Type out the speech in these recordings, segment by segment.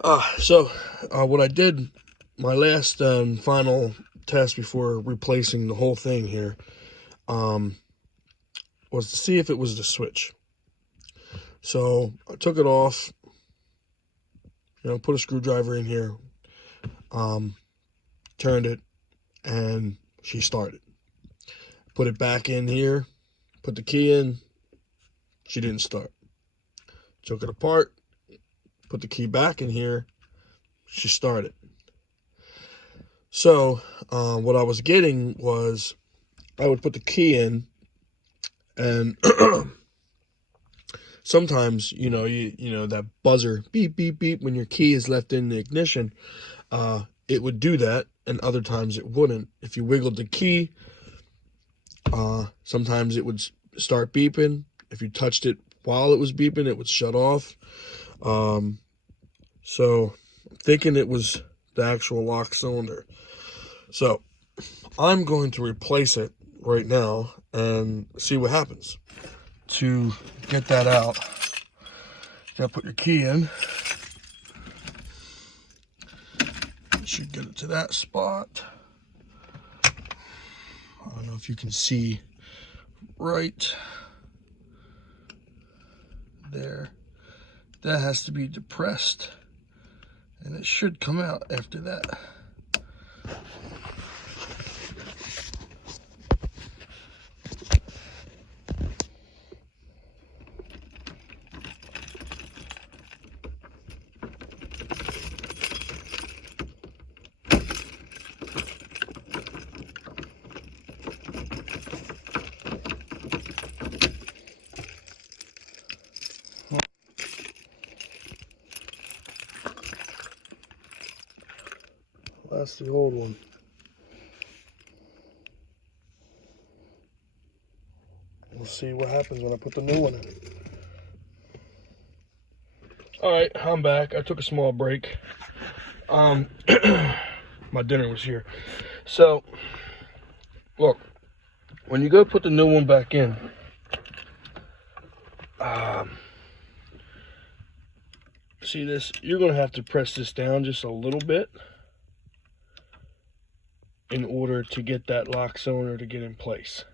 What I did, my last final test before replacing the whole thing here, um, was to see if it was the switch. So I took it off, put a screwdriver in here, turned it, and she started. Put it back in here, put the key in, she didn't start. Took it apart, put the key back in here, she started. So what I was getting was I would put the key in, and sometimes you know that buzzer beep beep beep when your key is left in the ignition. It would do that, and other times it wouldn't. If you wiggled the key, sometimes it would start beeping. If you touched it while it was beeping, it would shut off. So I'm thinking it was the actual lock cylinder. So I'm going to replace it right now and see what happens. To get that out, you gotta put your key in. You should get it to that spot. I don't know if you can see right there. That has to be depressed, and it should come out after that. That's the old one. We'll see what happens when I put the new one in. Alright, I'm back. I took a small break. My dinner was here. So, look, when you go put the new one back in, see this? You're going to have to press this down just a little bit in order to get that lock cylinder to get in place.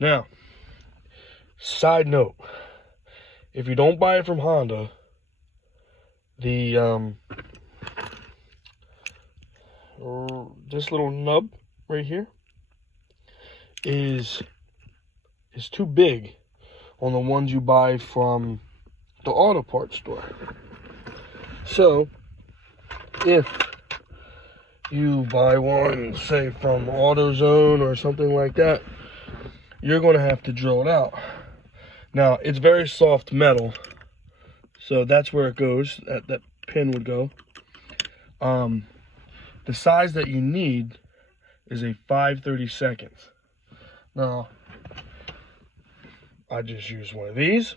Now, side note, if you don't buy it from Honda, the this little nub right here is too big on the ones you buy from the auto parts store. So if you buy one, say from AutoZone or something like that, you're going to have to drill it out. Now, it's very soft metal, so that's where it goes. That pin would go. The size that you need is a 5/32. Now, I just used one of these.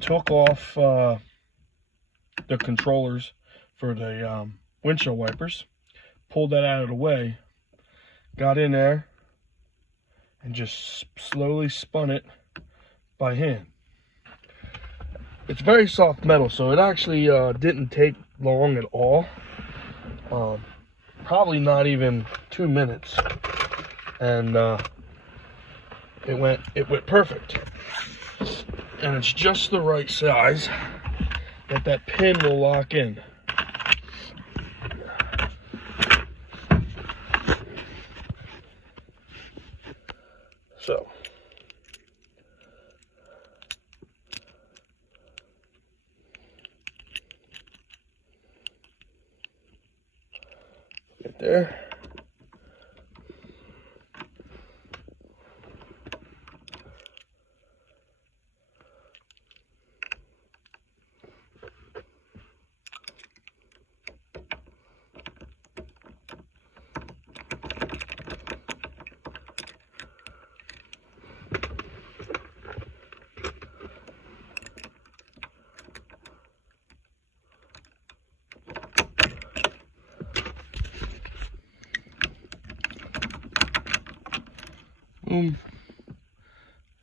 Took off the controllers for the windshield wipers, pulled that out of the way, got in there, and just slowly spun it by hand. It's very soft metal, so it actually didn't take long at all. Probably not even 2 minutes, and it went perfect. And it's just the right size that pin will lock in. So right there.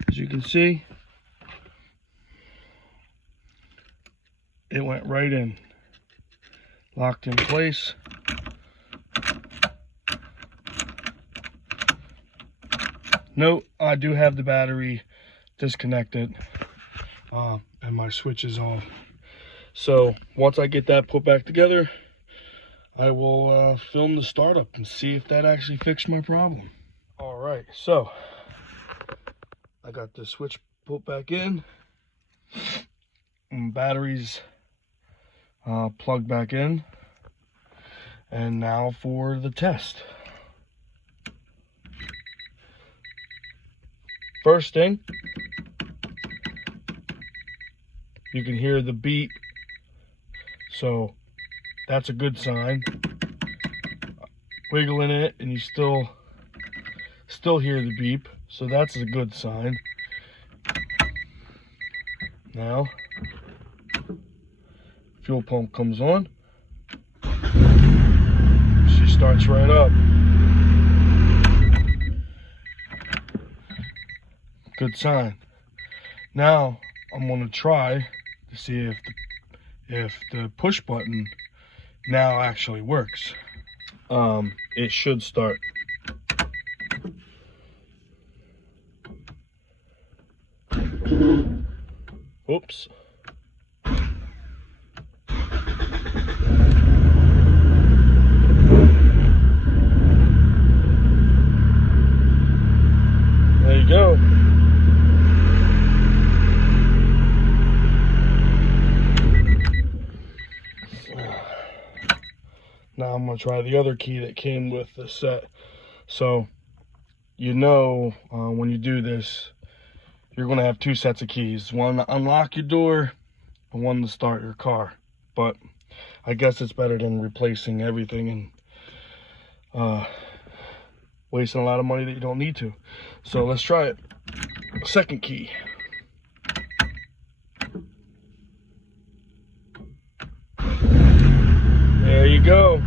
As you can see, it went right in, locked in place. Note, I do have the battery disconnected, and my switch is off. So once I get that put back together, I will film the startup and see if that actually fixed my problem. All right, so I got the switch put back in, and batteries plugged back in, and now for the test. First thing, you can hear the beep, so that's a good sign. Wiggling it and you still hear the beep, so that's a good sign. Now, fuel pump comes on. She starts right up. Good sign. Now I'm gonna try to see if the push button now actually works. It should start. Oops. There you go. Now I'm going to try the other key that came with the set. So, you know, when you do this, you're going to have two sets of keys. One to unlock your door and one to start your car. But I guess it's better than replacing everything and wasting a lot of money that you don't need to. So let's try it. Second key. There you go.